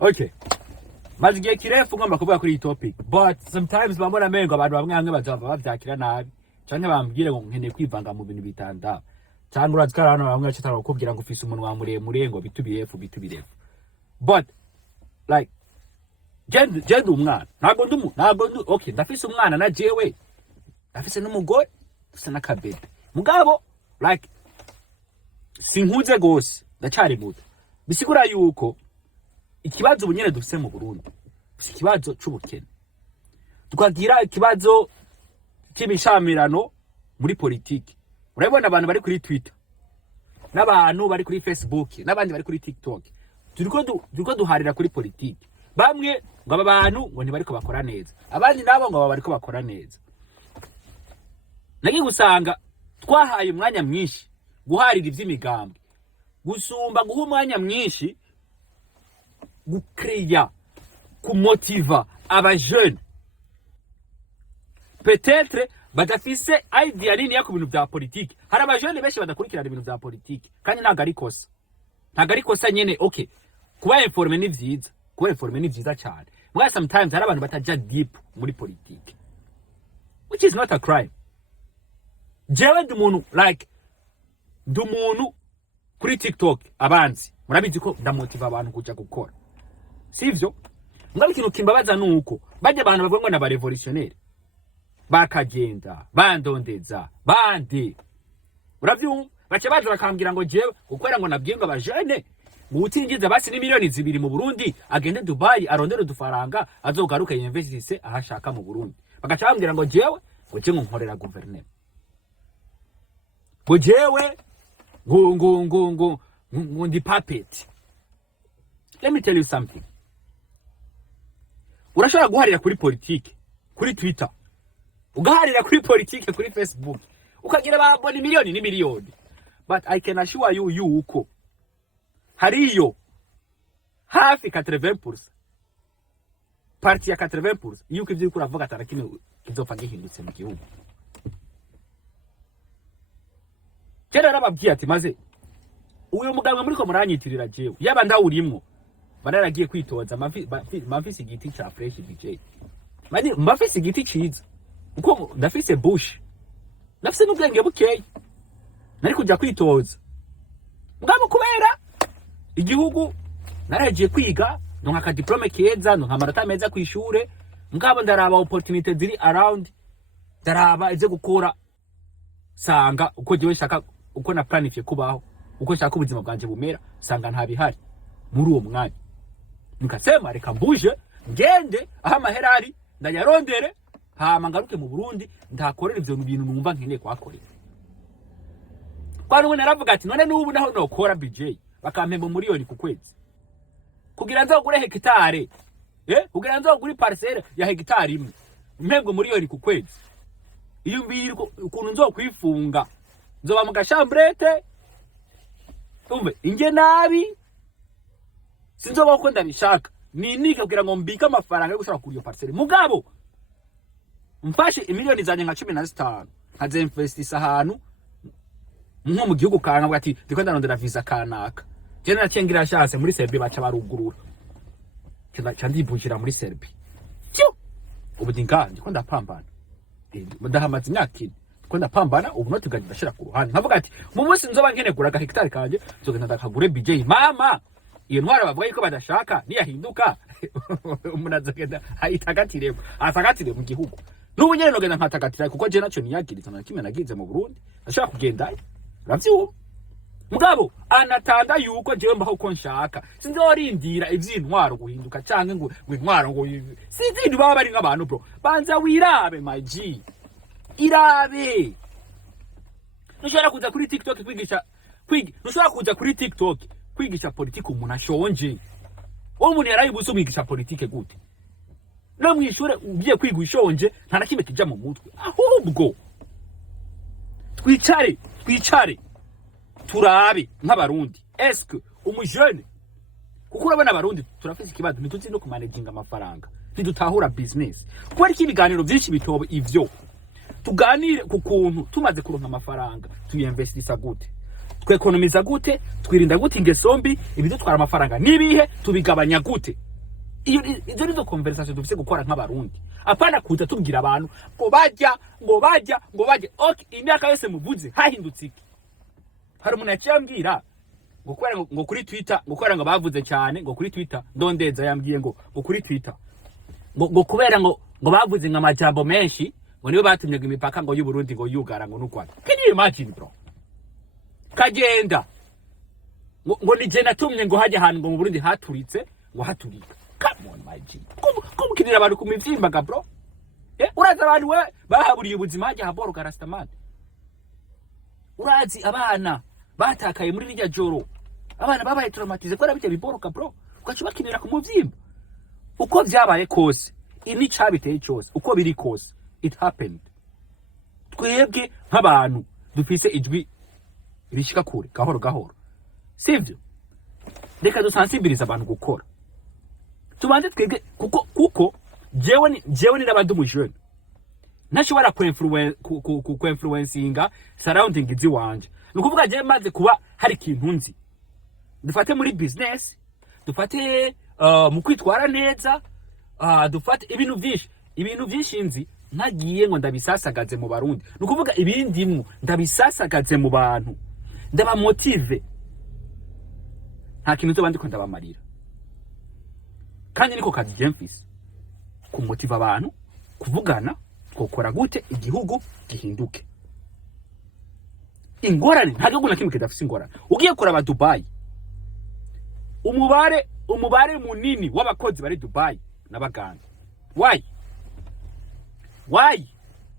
Okay. Maze igihe kirefu ngomba kuvuga kuri iyi topic, but sometimes bambona mengo abantu bamwe bazava bavyakira nabi canke bambwire ngo nkeneye kwivanga mu bintu bitanda cyangwa urazikara hano bamwe cyatara kukubwira ngo ufise umunwa muremure ngo bitubirefu. But like genda umwana ntago okay, ndafise umwana na jewe ndafise n'umugore ndafise n'akabebe mugabo like sinkuze gose ndacari muto, bisigura yuko ikibazo ubunyene dufise mu Burundi ikibazo c'ubukene, tukagira ikibazo cy'ibishamirano muri politiki. Urabona abantu bari kuri Twitter n'abantu bari kuri Facebook n'abandi bari kuri TikTok, turiko duharira kuri politiki. Bamwe ngo aba bantu ngo ntibariko bakora neza, abandi nabo ngo bariko bakora neza. Nagi gusanga twahaye umwanya mwinshi guharira ivy'imigambi gusumba guha umwanya mwinshi gucreya kumotiva aba jeune peut-être badafise idea nini ya ku bintu bya politiki. Hari aba jeune benshi badakurikirana ibintu bya politiki kandi ntago ari kosa nyene. Okay, kuba informe ni vyiza cyane, mwa sometimes hari abantu bataja deep muri politiki, which is not a crime. Jewe ndumuntu kuri TikTok abanzi murabizi ko ndamotiva abantu kuja gukora, sivyo? Ngabe ikintu kimbabaza nuko bajya abantu bavuga ngo na revolutionnaire bakagenda bandondeza bandi, uravyumva bace baje bakambwira ngo jewe ukwera ngo nabwiye ngo abajene mutingiza basi ni miliyoni 2 mu Burundi agende Dubai arondere udufaranga azogaruka yinvestise ahashaka mu Burundi. Bagaca bambwira ngo jewe ngo je nkorera guverinoma, ngo jewe ngo ndi puppet. Let me tell you something. Urashobora guharira kuri politiki kuri Twitter, ugaharira kuri politiki kuri Facebook, ukagira babona miliyoni ni miliyoni, but I can assure you yuko hariyo hafi 80% parti ya 80% yuko ivyo kuravuga atarakine kizopfa gihindutse mu gihugu. Kera rababwiye ati maze uyo muganga muri ko muranyitirira jewe yaba ndawurimwo bararagiye kwitoza mafisi igiti cha fresh DJ mani mafisi igiti ciza uko ndafise bush nafise n'ubwenge bukeye nari kujya kwitoza mugabo kubera igihugu naragiye kwiga ndonka ka diplome keza ndonka amanota meza kwishure mugabo ndaraba opportunity ziri around ndaraba ize gukora sanga uko jewe shaka uko na planifye kubaho uko shaka ubuzima bwanje bumera sanga nta bihari muri uwo mwanya. Nikasema reka mbuje ngende aha amaherari ndayarondere hama ngaruke mu Burundi ndakorera ivyo bintu numva nkeneye kwakorera. Kwa none naravuga ati none n'ubu naho nokora BJ bakampemba miliyoni ku kwezi kugira nzogure hectare kugira nzogure parcelle ya hectare imwe mpembwe miliyoni ku kwezi. Iyo mbiri ukuntu nzokwifunga nzoba mu gashambrete umve inge nabi sinzoba uko ndabishaka ninike kugira ngo mbike amafaranga yo gushaka kuri iyo parcelle mugabo mfashe imiliyoni zanye nka 15 haze investisa ahantu nko mu gihugu kanka bwati ndiko ndarondera visa kanaka je nacengira chance muri Serbia baca barugurura candibujira muri Serbia cyo ubu ndiko ndapambana ndahamaze imyaka ine ndiko ndapambana ubu no tugaje bashira ku ruhande nkavuga ati mu munsi nzoba nkene gura hectare kanje nzogenda ndakagure BJ mama iyo ntwara bavuga yuko badashaka niyahinduka umunazagenda ayitagatire asagatire mu gihugu n'ubu nyene no genda nkatagatira kuko je naco niyagiriza na kimwe nagize mu Burundi ashaka kugenda ravyo mugabo anatanda yuko je mbaho ko nshaka sinzorindira ivy'intwaro guhinduka canke ngo intwaro ngo sinzi baba bari nk'abantu bro banza wirabe my G irabe nushobora kuza kuri TikTok nushobora kuza kuri TikTok kwigisha politiki umuntu ashonje umuntu yarayibuze umwigisha politiki gute no mwishure ugiye kwiga ushonje nta nakimwe kija mu mutwe ahubwo twicare turabe nk'abarundi eske umujene kuko urabona abarundi turafise ikibazo ntituzi no kumanaginga amafaranga ntidutahura business kuko iki ibiganiro byinshi bitobo ivyo tuganire ku kuntu tumaze kuronka amafaranga tuyinvestisa gute twekonomiza gute twirinda gute ingesombi ibidutwara amafaranga nibihe tubigabanya gute izo nizo conversation dufise gukora nk'abarundi, apana kuza tubwira abantu ngo bajya. Okay, imyaka yose muvuze hahindutse iki? Hari umuntu yaciye ngo kuri Twitter ngo kubera ngo bavuze cyane ngo kuri Twitter, ndondeza yambwiye ngo kuri Twitter ngo kubera ngo bavuze nka majambo menshi ngo niyo batumye imipaka ngo y'u Burundi ngo yugara ngo n'Urwanda. Can you imagine bro? Kagenda ngo ni je natumye ngo hajya ahantu ngo mu Burundi haturitse ngo haturika. Come on my G, kumukirira abantu ku mivyimbaga bro. Uraza abantu we bahaburiye ubuzima hajya haboro karastamani. Urazi abana batakaye muri rya joro, abana babaye traumatize ko arabije biboroka bro, ukacubakinira ku muvyimba. Uko vyabaye kose ini cabiteye cyose, uko biri kose it happened. Twebwe nk'abantu dufise ijwi rishika kure gahoro, sivyo? Reka dusensibilize abantu gukora, tubanze twebwe kuko jewe ni n'abandi umujene ntashobora ku-influencinga surrounding izi wanje. Nukuvuga je maze kuba hari ikintu nzi, dufate muri business, dufate mu kwitwara neza, dufate ibintu byinshi nzi, ntagiye ngo ndabisasagaze mu Barundi. Nukuvuga ibindimwe ndabisasagaze mu bantu, ndaba motive, nta kintu cyo bandi ko ndabamarira. Kandi niko kazi Jemfis, kumotiva abantu kuvugana kokora gute igihugu gihinduke. Ingorane nta gihugu na kimwe kidafise ingorane. Ugiye kuraba Dubai, umubare munini w'abakozi bari Dubai n'abaganda. Why?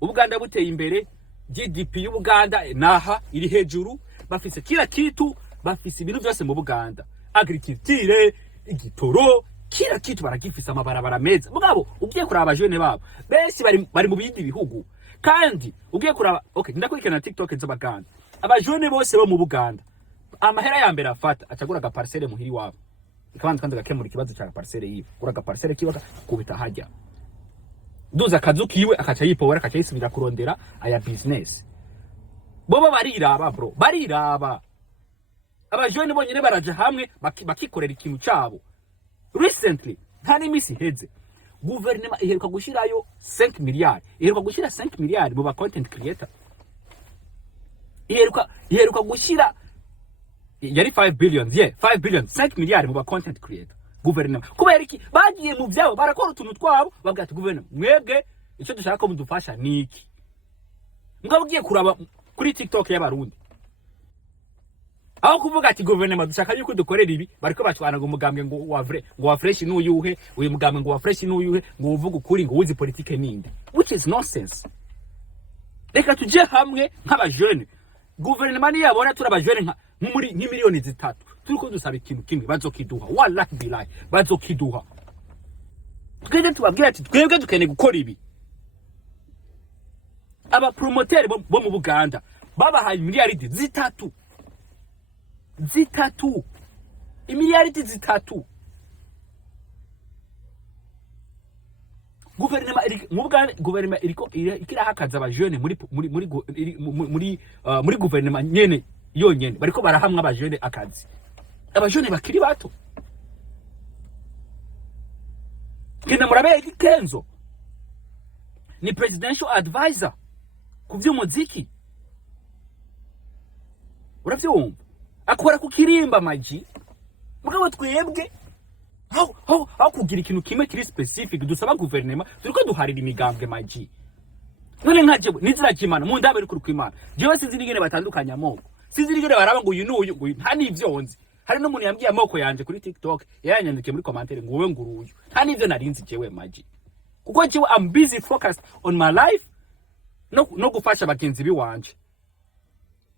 Ubuganda buteye imbere, GDP y'Ubuganda naha iri hejuru, bafise kila kitu, bafise ibintu byose mu Buganda, agriculture, igitoro, kila kitu baragifise, amabarabara meza. Mugabo ugiye kuraba abajene babo benshi bari mu bindi bihugu. Kandi ugiye kuraba, okay, ndakurikirana TikTok z'abaganda, abajene bose bo mu Buganda amahera ya mbere afata acagura ga parcelle muhiri wabo, ikabanza kandi gakemura ikibazo cya parcelle yiwe, ura ga parcelle kibaga kubita hajya duza akazu kiwe akaca yipowera akaca yisubira kurondera aya business. Bobo bariraba bro, bariraba. Abajene bonyene baraje hamwe bakikorera ikintu cyabo. Recently nta n'imisi heze guverinoma iheruka gushirayo 5 miliyari, iheruka gushira 5 miliyari mu ba content creator, iheruka gushira yari 5 billion, 5 miliyari mu ba content creator. Guverinoma kubera iki bagiye mu byabo barakora utuntu twabo, babwira ati guverinoma mwebwe icyo dushaka ko mudufasha niki. Mugabo ugiye kuraba kuri TikTok y'abarundi, aho kuvuga ati guverinoma dushaka yuko dukorera ibi, bariko batwana ngo umugambwe ngo wa fresh n'uyuhe, uyu mugambwe ngo wa fresh n'uyuhe, ngo uvuga ukuri, ngo uzi politike ninde, which is nonsense. Reka tuje hamwe nk'abajene, guverinoma ni yabona turabajene muri miliyoni 3 turiko dusaba ikintu kimwe, bazokiduha, wallahi billahi bazokiduha. Twende tubabwira ati twebwe dukeneye gukora ibi. Aba promoter bo mu Buganda babahaye miliyaridi 3, imiliyaridi 3. Guverinoma iriko ikirahakaza abajene muri guverinoma nyene yonyene, bariko barahamwa abajene akazi, abajene bakiri bato. Kenda murabe Kenzo ni presidential advisor ku by'umuziki, uravyumva, akora ku kirimba maji. Mugabo twebwe aho kugira ikintu kimwe kiri specific dusaba guverinoma, turiko duharira imigambwe maji. None nkaje nizira kimana mu ndabe rikuru kwimana, jewe sinzirigene batandukanya amoko, sinzirigene baraba ngo uyu n'uyu, ngo nta nivyonzi. Hari no muntu yambwiye amoko yanje kuri TikTok, yayanyandikiye muri commentaire ngo wowe nguruyu, nta nivyo narinzi jewe maji, kuko jewe I'm busy focused on my life, no gufasha bagenzi biwanje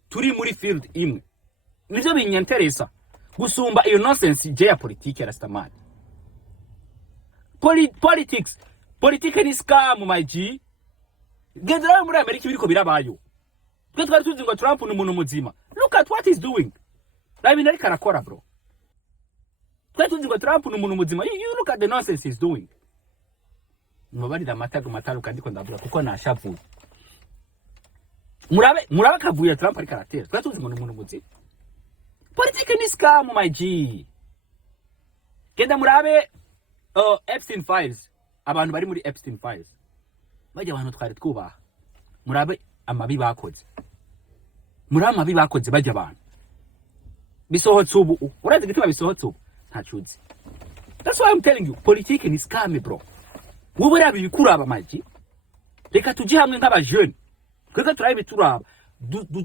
turi muri field imwe. Nivyo binyenteresa gusumba iyo nonsense je ya politike ya rastamani. Politike ni scam my G. Gendera muri Amerika biriko birabayo. Twe twari tuzi ngo Trump ni umuntu muzima. Look at what he's doing. Rabi nari karakora bro. Twe tuzi ngo Trump ni umuntu muzima. You look at the nonsense he's doing. Mubari da mataru kandi ko ndavuga kuko nashavuye. Murabe kavuye Trump ari karatera. Twe tuzi ngo ni umuntu muzima. Politike ni scam my G. Genda murabe Epstein files, abantu bari muri Epstein files bajya abantu twari twubaha, murabe amabi bakoze, bajya abantu bisohotse ubu, urazi gituma bisohotse ubu ntacuzi. That's why I'm telling you, politics ni scam bro. Wowe rabi bikuraba maji, reka tujye hamwe nk'abajene, twese turabe turaba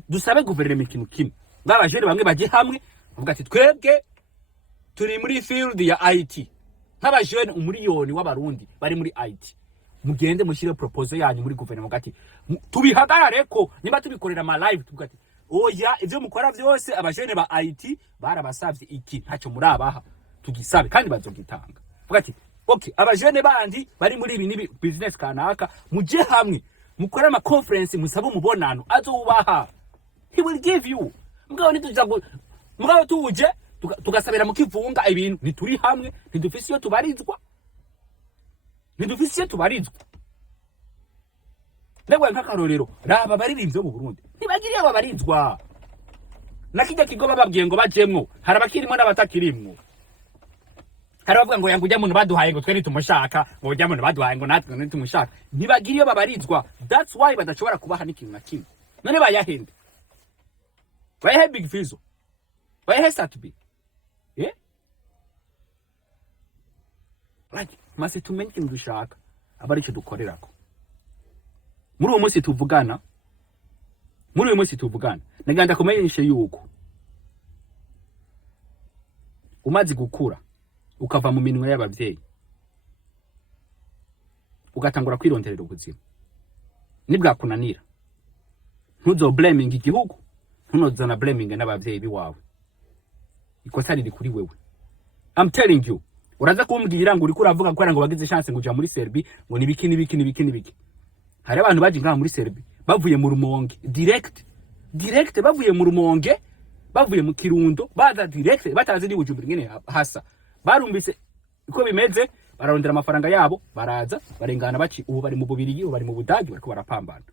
dusabe guverinoma ikintu kimwe, nk'abajene bamwe bajye hamwe bavuga ati twebwe turi muri field ya IT, nk'abajene umuriyoni w'abarundi bari muri IT, mugende mushyire proposal yanyu muri guverinoma gati tubihagarare ko niba tubikorera ama live tuvuga ati oya ivyo mukora vyose abajene ba IT barabasavye iki ntacyo murabaha tugisabe kandi bazogitanga. Vuga ati okay, abajene bandi bari muri ibi nibi business kanaka muje hamwe mukora ama conference musaba umubonano azobaha, he will give you. Mugabo nitujago mugabo tuje tugasabira mu kivunga ibintu nituri hamwe ntidufise iyo tubarizwa, Lewe nk'akarorero raba baririmbye mu Burundi ntibagiriye ababarizwa nakijya kigo bababwiye ngo bajemwo, hari abakirimo n'abatakirimwo, hari abavuga ngo yangu muntu baduhaye ngo twe nitumushaka, ngo ujya muntu baduhaye ngo natwe nitumushaka, ntibagiriye babarizwa. That's why badashobora kubaha n'ikintu na kimwe. None bayahende bayahe big fizo, bayahe satbi like mase tumenye ikintu dushaka abari cyo dukorerako. Muri uwo munsi tuvugana naganda kumenyesha yuko umaze gukura ukava mu minwe y'abavyeyi ugatangura kwironderera ubuzima, nibwa kunanira ntuzo blaming igihugu, ntunozana blaming n'abavyeyi biwawe, ikosa riri kuri wewe. I'm telling you, uraza kumbwira ngo uri kuravuga ko ngo bagize chance ngo uja muri Serbia ngo nibiki. Hari abantu baje ngaha muri Serbia bavuye mu Rumonge direct bavuye mu Rumonge, bavuye mu Kirundo baza direct batazi ni Bujumbura ngene hasa, barumvise uko bimeze bararondera amafaranga yabo baraza barengana baci, ubu bari mu Bubirigi, ubu bari mu Budagi bariko barapambana,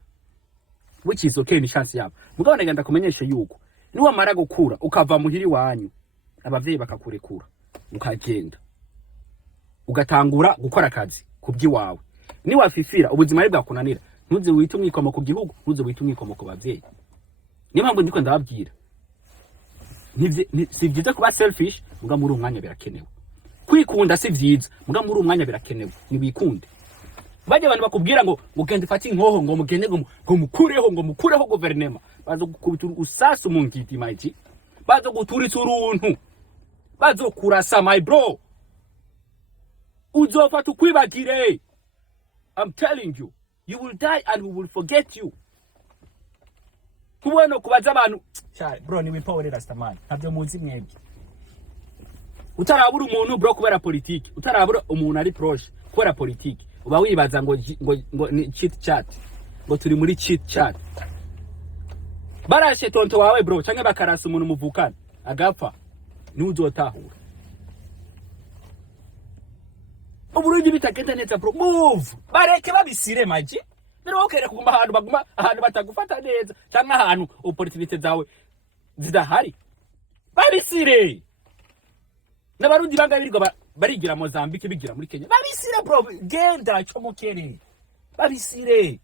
which is okay, ni chance yabo. Mugabo nagenda kumenyesha yuko niwa mara gukura ukava muhiri wanyu abavyeyi bakakurekura ukagenda ugatangura gukora akazi kubyiwawe, ni wafifira ubuzima ari bwakunanira ntuze wita umwikomo ku gihugu, ntuze wita umwikomo ku bavyeyi. Niyo mpamvu ndiko ndababwira si byiza kuba selfish, muga muri umwanya birakenewe. Kwikunda si byiza, muga muri umwanya birakenewe, nibikunde. Bajye abantu bakubwira ngo mugende fati inkoho ngo mugende ngo mukureho guverinoma, bazo gukubita usasa mu ngiti maji, bazo guturitsa uruntu, bazo kurasa my bro, uzopfa tukwibagire. I'm telling you, you will die and we will forget you. Kubona kubaza abantu sha bro ni wipower rastamani ntabyo muzi mwebwe, utarabura umuntu bro kubera politiki, utarabura umuntu ari proche kubera politiki, uba wibaza ngo ni chit chat, ngo turi muri chit chat. Barashe tonto wawe bro canke bakarasa umuntu muvukana agapfa ni uzotahura. Uburundi bitagenda neza bro, move bareke babisire maji, rero okere kuguma ahantu batagufata neza cyangwa ahantu opportunity zawe zidahari, babisire. N'abarundi banga birirwa barigira Mozambique bigira muri Kenya, babisire bro, genda cyomokere babisire.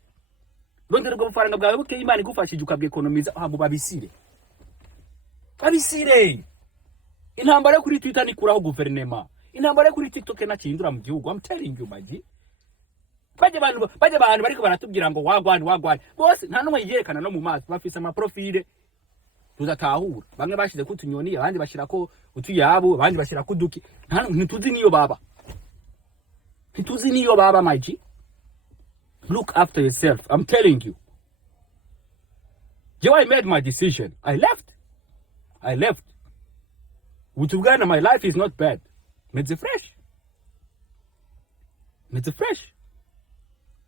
Rondera ubwo bufaranga bwawe buke Imana igufashije ukabwe economiza aho babisire. Intambara kuri Twitter ni kuraho guverinoma, intambara kuri TikTok na kindura mu gihugu. I'm telling you maji, baje abantu bariko baratubwira ngo wagwani bose nta numwe yerekana no mu maso, bafise ama profile tuzatahura. Bamwe bashize ku tunyoni, abandi bashira ko utuyabo, abandi bashira ku duki, ntituzi niyo baba maji. Look after yourself, I'm telling you. I made my decision. I left. With Uganda, my life is not bad. It's fresh.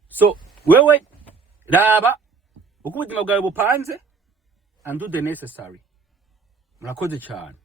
So, wewe raba uko ubuzima bwawe bupanze and do the necessary. Murakoze cyane.